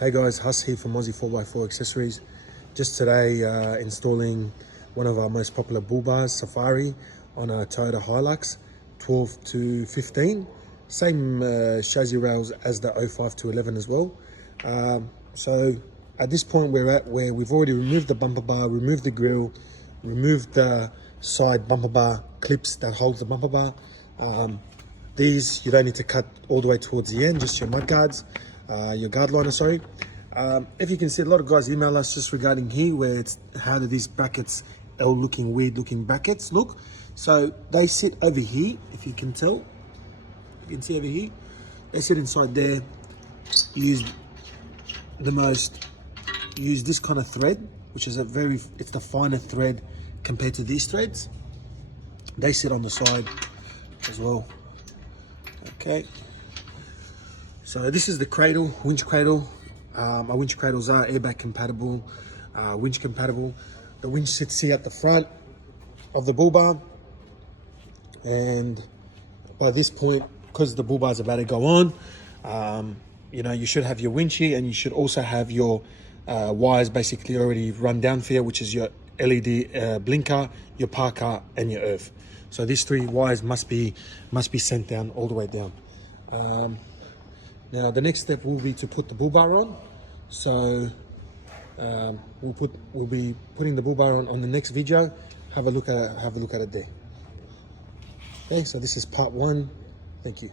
Hey guys, Huss here from Aussie 4x4 Accessories. Just today installing one of our most popular Bullbars, Safari, on a Toyota Hilux 12 to 15. Same chassis rails as the 05 to 11 as well. So at this point we're at where we've already removed the bumper bar, removed the grille, removed the side bumper bar clips that hold the bumper bar. These you don't need to cut all the way towards the end, just your mud guards. Your guard liner, sorry. If you can see, a lot of guys email us just regarding here where it's how do these brackets, L looking weird looking brackets look. So they sit over here, if you can tell. You can see over here. They sit inside there. Use this kind of thread, which is it's the finer thread compared to these threads. They sit on the side as well. Okay. So this is the cradle, winch cradle. Our winch cradles are airbag compatible, winch compatible. The winch sits here at the front of the bull bar. And by this point, because the bull bar is about to go on, you should have your winch here, and you should also have your wires basically already run down for you, which is your LED blinker, your parker, and your earth. So these three wires must be sent down all the way down. Now the next step will be to put the bull bar on. So we'll be putting the bull bar on the next video. Have a look at it there. Okay, so this is part one. Thank you.